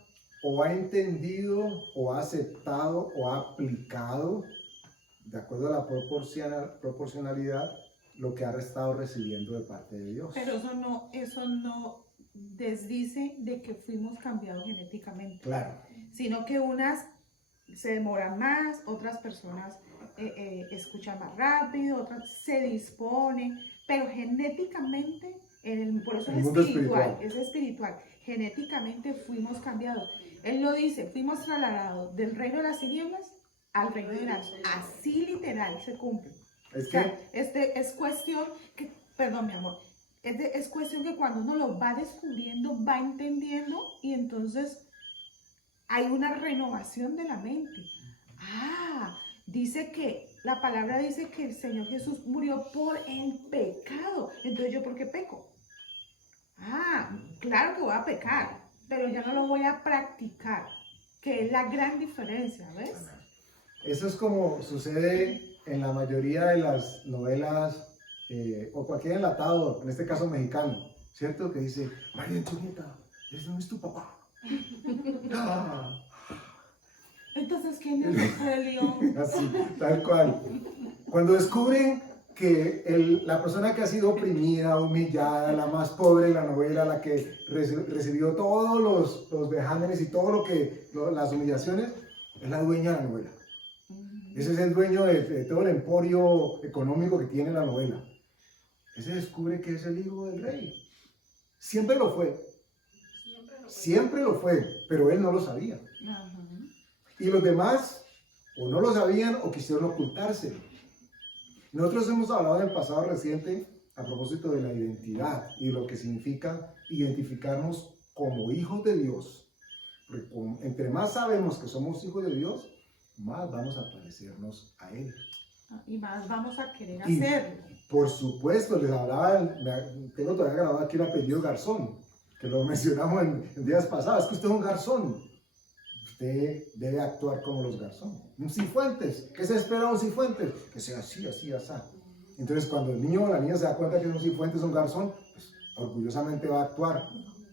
o ha entendido, o ha aceptado, o ha aplicado, de acuerdo a la proporcionalidad, lo que ha estado recibiendo de parte de Dios. Pero eso no desdice de que fuimos cambiados genéticamente. Claro. Sino que unas se demoran más, otras personas escuchan más rápido, otras se disponen, pero genéticamente, por eso es espiritual, genéticamente fuimos cambiados. Él lo dice, fuimos trasladados del reino de las tinieblas al reino de la luz. Así literal se cumple. Es O que sea, es cuestión que, perdón mi amor, es cuestión que cuando uno lo va descubriendo, va entendiendo y entonces hay una renovación de la mente. Dice que, la palabra dice que el Señor Jesús murió por el pecado. Entonces, ¿yo por qué peco? Claro que voy a pecar, pero ya no lo voy a practicar, que es la gran diferencia, ¿ves? eso es como sucede en la mayoría de las novelas o cualquier enlatado, en este caso mexicano, ¿cierto? Que dice, María Antonieta, ese no es tu papá. Entonces, ¿quién es el león? Así, tal cual. Cuando descubren que la persona que ha sido oprimida, humillada, la más pobre de la novela, la que recibió todos los vejámenes y todo las humillaciones, es la dueña de la novela. Ese es el dueño de todo el emporio económico que tiene la novela. Ese descubre que es el hijo del rey. Siempre lo fue. Siempre lo fue, pero él no lo sabía. Y los demás o no lo sabían o quisieron ocultarse. Nosotros hemos hablado en el pasado reciente a propósito de la identidad y de lo que significa identificarnos como hijos de Dios. Porque entre más sabemos que somos hijos de Dios, más vamos a parecernos a Él. Y más vamos a querer Y, hacerlo. por supuesto, les hablaba, tengo todavía grabado aquí el apellido Garzón, que lo mencionamos en días pasados. Es que usted es un garzón. Usted debe actuar como los garzones. Un Cifuentes. ¿Qué se espera de un Cifuentes? Que sea así, así, así. Entonces, cuando el niño o la niña se da cuenta que es un Cifuentes, un garzón, pues orgullosamente va a actuar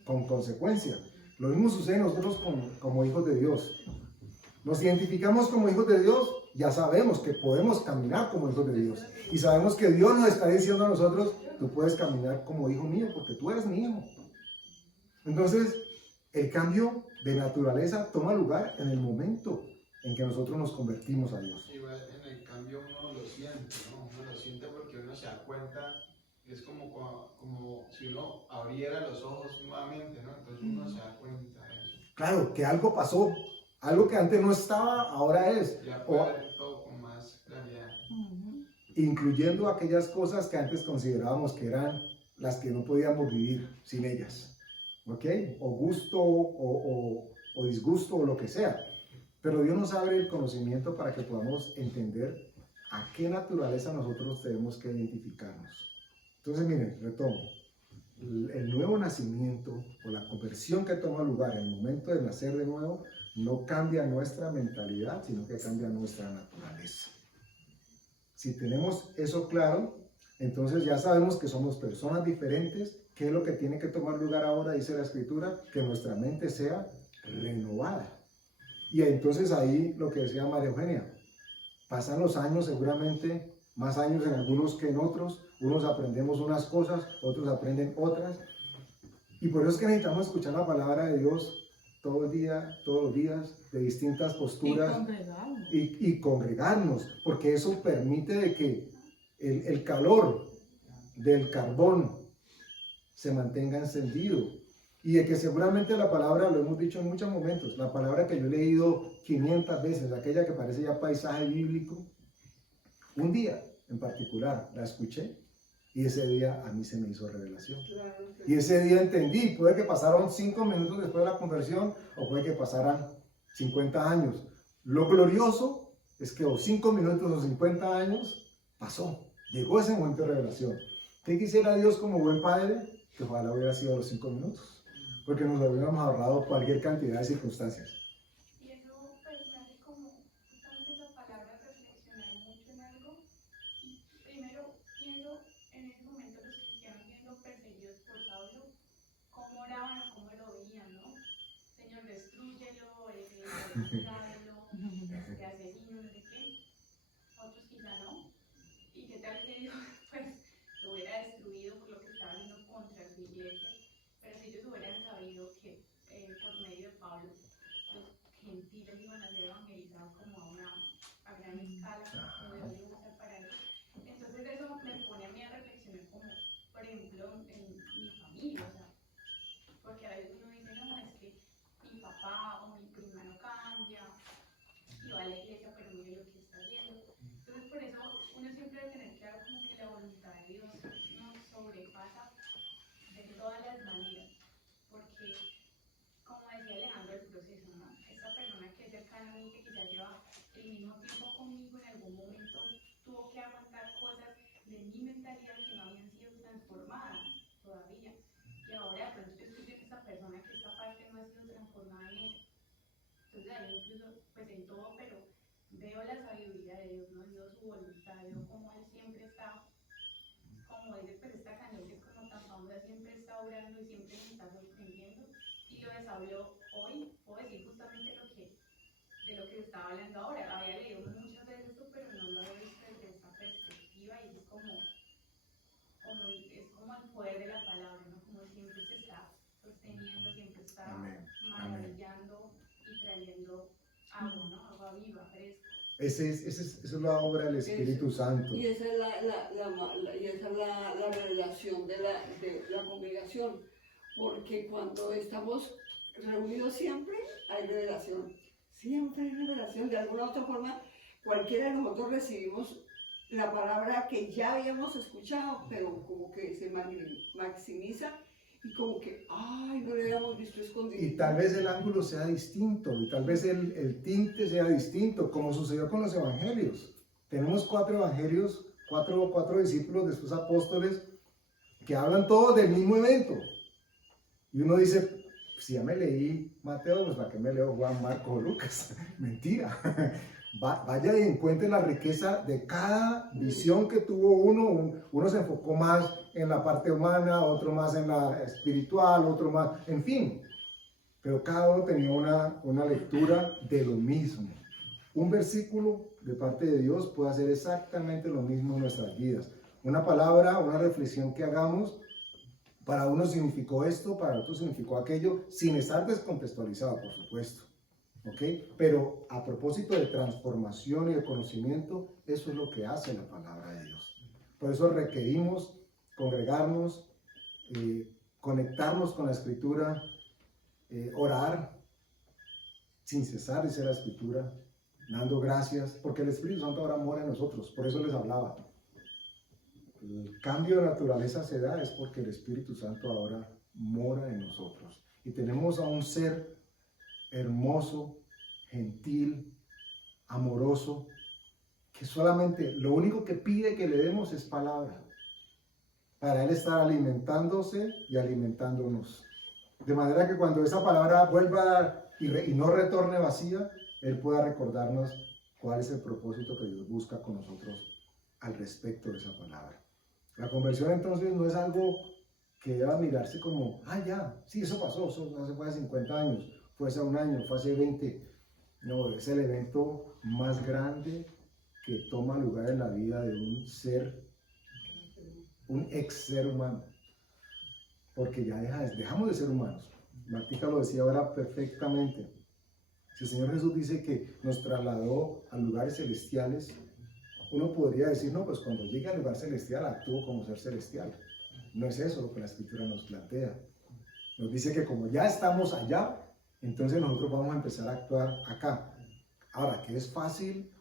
con consecuencia. Lo mismo sucede nosotros como hijos de Dios. Nos identificamos como hijos de Dios, ya sabemos que podemos caminar como hijos de Dios. Y sabemos que Dios nos está diciendo a nosotros, tú puedes caminar como hijo mío, porque tú eres mi hijo. Entonces, el cambio de naturaleza toma lugar en el momento en que nosotros nos convertimos a Dios. Igual en el cambio uno lo siente, ¿no? Uno lo siente porque uno se da cuenta, es como si uno abriera los ojos nuevamente, ¿no? Entonces uno se da cuenta de eso. Claro, que algo pasó, algo que antes no estaba, ahora es. Ya puede ver todo con más claridad. Incluyendo aquellas cosas que antes considerábamos que eran las que no podíamos vivir sin ellas. ¿Ok? O gusto o disgusto o lo que sea. Pero Dios nos abre el conocimiento para que podamos entender a qué naturaleza nosotros tenemos que identificarnos. Entonces, miren, retomo. El nuevo nacimiento o la conversión que toma lugar en el momento de nacer de nuevo no cambia nuestra mentalidad, sino que cambia nuestra naturaleza. Si tenemos eso claro, entonces ya sabemos que somos personas diferentes. ¿Qué es lo que tiene que tomar lugar ahora? Dice la Escritura, que nuestra mente sea renovada. Y entonces ahí lo que decía María Eugenia, pasan los años, seguramente más años en algunos que en otros, unos aprendemos unas cosas, otros aprenden otras, y por eso es que necesitamos escuchar la palabra de Dios todo el día, todos los días, de distintas posturas, y congregarnos, porque eso permite de que el calor del carbón se mantenga encendido, y de que seguramente la palabra, lo hemos dicho en muchos momentos, la palabra que yo he leído 500 veces, aquella que parece ya paisaje bíblico, un día en particular la escuché y ese día a mí se me hizo revelación. Y ese día entendí, puede que pasaron 5 minutos después de la conversión o puede que pasaran 50 años. Lo glorioso es que o 5 minutos o 50 años pasó, llegó ese momento de revelación. ¿Qué quisiera Dios como buen padre? Que ojalá hubiera sido los 5 minutos, porque nos hubiéramos ahorrado cualquier cantidad de circunstancias. Y eso pues me hace como justamente esa palabra reflexionar mucho en algo. Y primero pienso en ese momento los cristianos siendo perseguidos por Saulo, cómo oraban o cómo lo veían, ¿no? Señor, destrúyelo, juzgalo, asesino, no sé qué. Otros quizá no. Y qué tal que Dios pues lo hubiera destruido por lo que estaba haciendo contra su iglesia. Pero si ellos hubieran sabido que por medio de Pablo los gentiles iban a ser evangelizados como a gran escala, como Dios iba a usar para eso. Entonces eso me pone a mí a reflexionar como, por ejemplo, en mi familia, o sea, porque a veces uno dice, no, es que mi papá o mi prima no cambia, y va a la iglesia, pero mire lo que está haciendo. Entonces por eso uno siempre debe tener claro como que la voluntad de Dios nos sobrepasa de todas las maneras, porque como decía Alejandro, el proceso, ¿no? Esta persona que es cercana a mí, que quizás lleva el mismo tiempo conmigo, en algún momento tuvo que aguantar cosas de mi mentalidad que no habían sido transformadas todavía, y ahora de pronto yo estoy viendo que esta persona, que esta parte no ha sido transformada en ella. Entonces ahí incluso, pues en todo, pero veo la sabiduría de Dios, ¿no? Veo su voluntad, veo cómo Él siempre está, como dice pues esta canción que es como tan famosa, siempre está orando y siempre me está sorprendiendo. Y lo de Saulo hoy, puedo decir justamente de lo que se estaba hablando ahora. Había leído muchas veces esto, pero no lo había visto desde esta perspectiva, y es como poder de la palabra, ¿no? Como siempre se está sosteniendo, siempre está Amén. maravillando y trayendo agua, ¿no? Agua viva, fresca. Esa es la obra del Espíritu Santo. Y esa es la revelación de la congregación, porque cuando estamos reunidos siempre hay revelación, siempre hay revelación. De alguna u otra forma, cualquiera de nosotros recibimos la palabra que ya habíamos escuchado, pero como que se maximiza y como que, ay, no le habíamos visto escondido. Y tal vez el ángulo sea distinto, y tal vez el tinte sea distinto, como sucedió con los evangelios. Tenemos 4 evangelios, cuatro discípulos de estos apóstoles, que hablan todos del mismo evento. Y uno dice, si ya me leí Mateo, pues ¿para qué me leo Juan, Marcos o Lucas? Mentira. Vaya y encuentre la riqueza de cada visión que tuvo uno. Uno se enfocó más en la parte humana, otro más en la espiritual, otro más, en fin. Pero cada uno tenía una lectura de lo mismo. Un versículo de parte de Dios puede hacer exactamente lo mismo en nuestras vidas. Una palabra, una reflexión que hagamos, para uno significó esto, para otro significó aquello, sin estar descontextualizado, por supuesto. ¿Ok? Pero a propósito de transformación y de conocimiento, eso es lo que hace la palabra de Dios. Por eso requerimos congregarnos, conectarnos con la Escritura, orar sin cesar, dice la Escritura, dando gracias, porque el Espíritu Santo ahora mora en nosotros. Por eso les hablaba. El cambio de naturaleza se da es porque el Espíritu Santo ahora mora en nosotros. Y tenemos a un ser hermoso, gentil, amoroso, que solamente lo único que pide que le demos es palabra, para Él estar alimentándose y alimentándonos. De manera que cuando esa palabra vuelva y no retorne vacía, Él pueda recordarnos cuál es el propósito que Dios busca con nosotros al respecto de esa palabra. La conversión entonces no es algo que deba mirarse como, ya, sí, eso pasó, eso fue hace 50 años, fue hace un año, fue hace 20. No, es el evento más grande que toma lugar en la vida de un ser, un ex ser humano. Porque ya dejamos de ser humanos. Martica lo decía ahora perfectamente. Si el Señor Jesús dice que nos trasladó a lugares celestiales, uno podría decir, no, pues cuando llegue al lugar celestial actúo como ser celestial. No es eso lo que la Escritura nos plantea. Nos dice que como ya estamos allá, entonces nosotros vamos a empezar a actuar acá. Ahora, ¿que es fácil?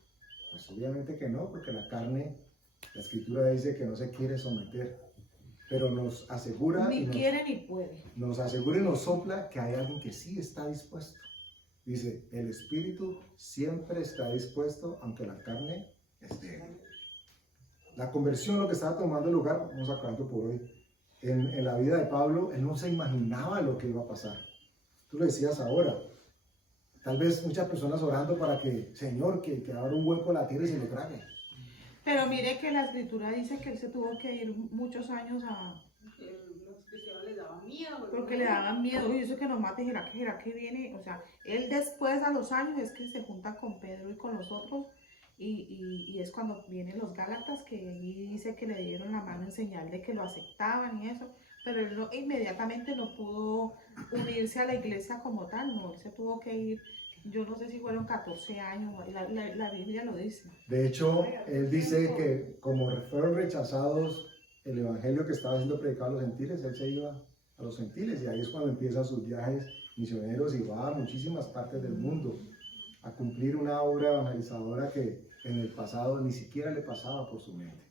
Pues obviamente que no, porque la carne, la Escritura dice que no se quiere someter, pero nos asegura Ni quiere ni puede. Nos asegura y nos sopla que hay alguien que sí está dispuesto. Dice, el Espíritu siempre está dispuesto, aunque la carne es débil. La conversión, lo que estaba tomando lugar, vamos acabando por hoy, en la vida de Pablo, él no se imaginaba lo que iba a pasar. Tú lo decías ahora, tal vez muchas personas orando para que, Señor, que abra un hueco en la tierra y se lo trague. Pero mire que la Escritura dice que él se tuvo que ir muchos años Los cristianos les daban miedo. porque le daban miedo, y eso que nos mate, será que viene, o sea, él después a los años es que se junta con Pedro y con los otros, y es cuando vienen los Gálatas, que ahí dice que le dieron la mano en señal de que lo aceptaban y eso, pero él inmediatamente no pudo unirse a la iglesia como tal, no, él se tuvo que ir, yo no sé si fueron 14 años, la Biblia lo dice. De hecho, él dice que como fueron rechazados el evangelio que estaba siendo predicado a los gentiles, él se iba a los gentiles, y ahí es cuando empiezan sus viajes misioneros y va a muchísimas partes del mundo a cumplir una obra evangelizadora que en el pasado ni siquiera le pasaba por su mente.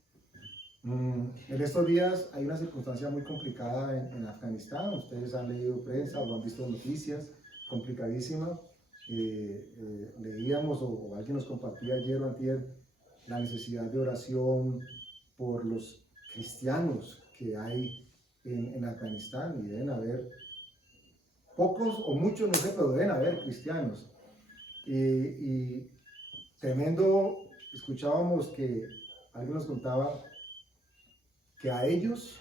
En estos días hay una circunstancia muy complicada en Afganistán. Ustedes han leído prensa o han visto noticias, complicadísima. Leíamos o alguien nos compartía ayer o antier la necesidad de oración por los cristianos que hay en Afganistán, y deben haber pocos o muchos, no sé, pero deben haber cristianos. Y tremendo, escuchábamos que alguien nos contaba que a ellos,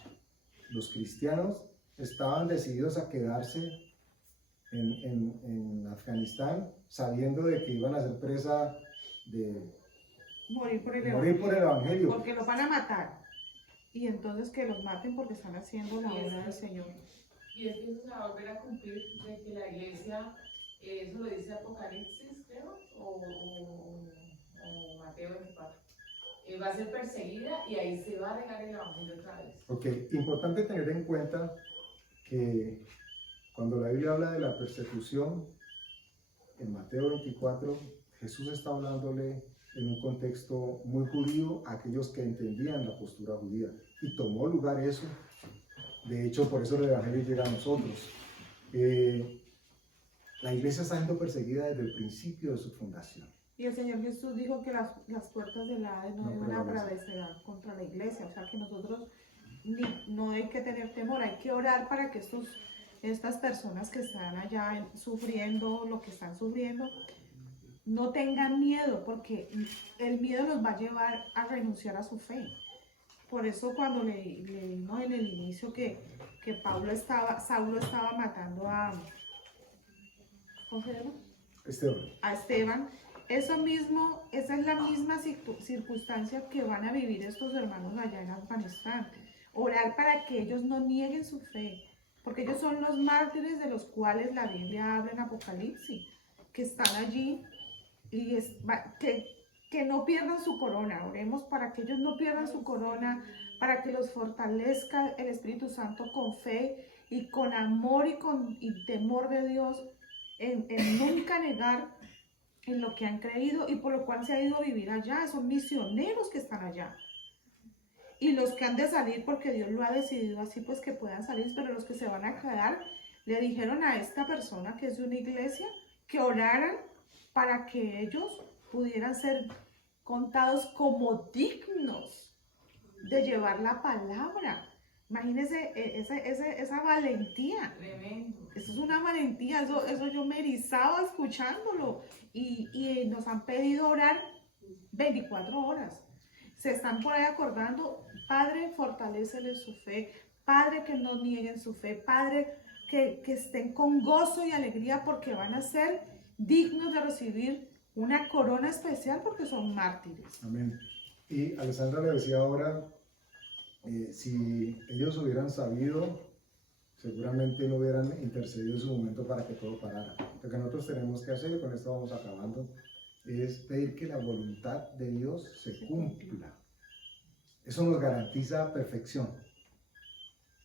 los cristianos, estaban decididos a quedarse en Afganistán, sabiendo de que iban a ser presa de Morir por el morir por el evangelio. porque los van a matar. y entonces que los maten porque están haciendo la obra del Señor. Y es que eso se va a volver a cumplir de que la iglesia, eso lo dice Apocalipsis, creo, o Mateo 24, va a ser perseguida y ahí se va a regar el evangelio otra vez. Ok, importante tener en cuenta que cuando la Biblia habla de la persecución, en Mateo 24, Jesús está hablándole en un contexto muy judío a aquellos que entendían la postura judía. Y tomó lugar eso. De hecho, por eso el Evangelio llega a nosotros. La iglesia está siendo perseguida desde el principio de su fundación. Y el Señor Jesús dijo que las puertas del Hades no No iban a prevalecerán. prevalecer contra la iglesia. O sea que nosotros no hay que tener temor, hay que orar para que estas personas que están allá sufriendo lo que están sufriendo, no tengan miedo, porque el miedo los va a llevar a renunciar a su fe. Por eso cuando leímos en el inicio que Saulo estaba matando ¿cómo se llama? A Esteban, esa es la misma circunstancia que van a vivir estos hermanos allá en Afganistán. Orar para que ellos no nieguen su fe, porque ellos son los mártires de los cuales la Biblia habla en Apocalipsis, que están allí y que no pierdan su corona. Oremos para que ellos no pierdan su corona, para que los fortalezca el Espíritu Santo con fe y con amor y temor de Dios, en nunca negar en lo que han creído y por lo cual se ha ido a vivir allá. Son misioneros que están allá. Y los que han de salir, porque Dios lo ha decidido así, pues que puedan salir, pero los que se van a quedar, le dijeron a esta persona que es de una iglesia, que oraran para que ellos pudieran ser contados como dignos de llevar la palabra. Imagínense esa valentía. Tremendo. Eso es una valentía, eso yo me erizaba escuchándolo. Y nos han pedido orar 24 horas. Se están por ahí acordando, Padre, fortaléceles su fe, Padre, que no nieguen su fe, Padre, que estén con gozo y alegría porque van a ser dignos de recibir una corona especial porque son mártires. Amén. Y Alessandra le decía ahora, si ellos hubieran sabido, seguramente no hubieran intercedido en su momento para que todo parara. Lo que nosotros tenemos que hacer, y con esto vamos acabando, es pedir que la voluntad de Dios se cumpla. Eso nos garantiza perfección.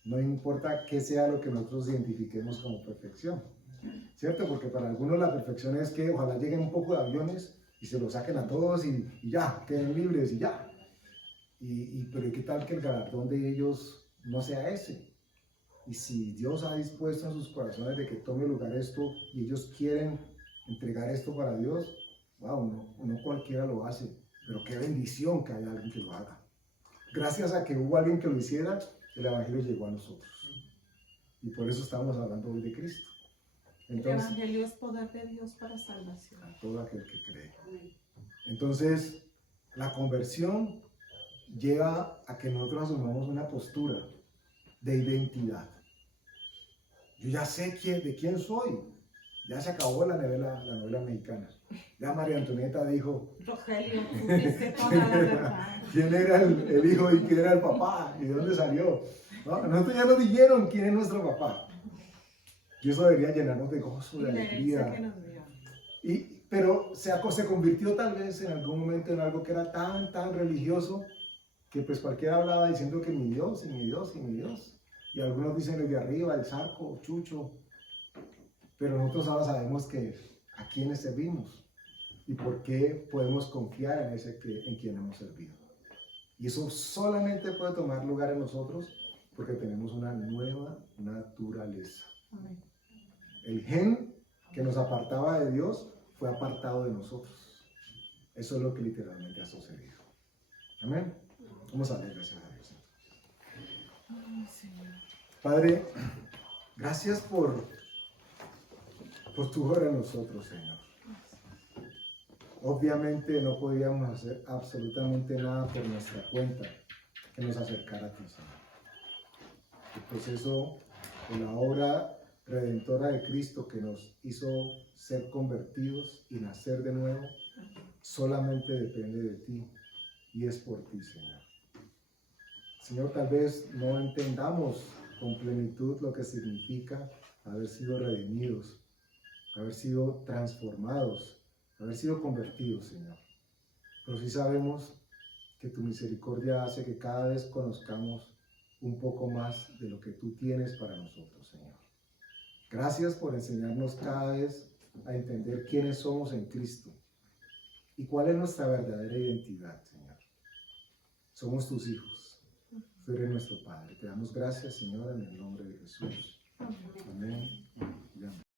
No importa qué sea lo que nosotros identifiquemos como perfección, ¿cierto? Porque para algunos la perfección es que ojalá lleguen un poco de aviones y se los saquen a todos y ya, queden libres y ya. Pero ¿qué tal que el galardón de ellos no sea ese? Y si Dios ha dispuesto en sus corazones de que tome lugar esto y ellos quieren entregar esto para Dios, wow, no cualquiera lo hace, pero qué bendición que haya alguien que lo haga. Gracias a que hubo alguien que lo hiciera, el Evangelio llegó a nosotros. Y por eso estamos hablando hoy de Cristo. Entonces, El Evangelio es poder de Dios para salvación. a todo aquel que cree. Entonces, la conversión lleva a que nosotros asumamos una postura de identidad. Yo ya sé de quién soy. Ya se acabó la novela mexicana. Ya María Antonieta dijo Rogelio, supiste toda la verdad. quién era el hijo y quién era el papá y de dónde salió. ¿No? Nosotros ya nos dijeron quién es nuestro papá. Y eso debería llenarnos de gozo, Y de la herencia que alegría. nos dio. Pero se convirtió tal vez en algún momento en algo que era tan religioso que pues cualquiera hablaba diciendo que mi Dios, y mi Dios, y mi Dios. Y algunos dicen el de arriba, el Zarco, Chucho. Pero nosotros ahora sabemos a quiénes servimos y por qué podemos confiar en quien hemos servido. Y eso solamente puede tomar lugar en nosotros porque tenemos una nueva naturaleza. Amén. El gen que nos apartaba de Dios fue apartado de nosotros. Eso es lo que literalmente ha sucedido. Amén. Vamos a dar gracias a Dios. Ay, Señor. Padre, gracias por tu obra en nosotros, Señor. Obviamente no podíamos hacer absolutamente nada por nuestra cuenta que nos acercara a ti, Señor. El proceso de la obra redentora de Cristo que nos hizo ser convertidos y nacer de nuevo solamente depende de ti y es por ti, Señor. Señor, tal vez no entendamos con plenitud lo que significa haber sido redimidos, haber sido transformados, haber sido convertidos, Señor. Pero sí sabemos que tu misericordia hace que cada vez conozcamos un poco más de lo que tú tienes para nosotros, Señor. Gracias por enseñarnos cada vez a entender quiénes somos en Cristo y cuál es nuestra verdadera identidad, Señor. Somos tus hijos. Tú eres nuestro Padre. Te damos gracias, Señor, en el nombre de Jesús. Amén. Y amén.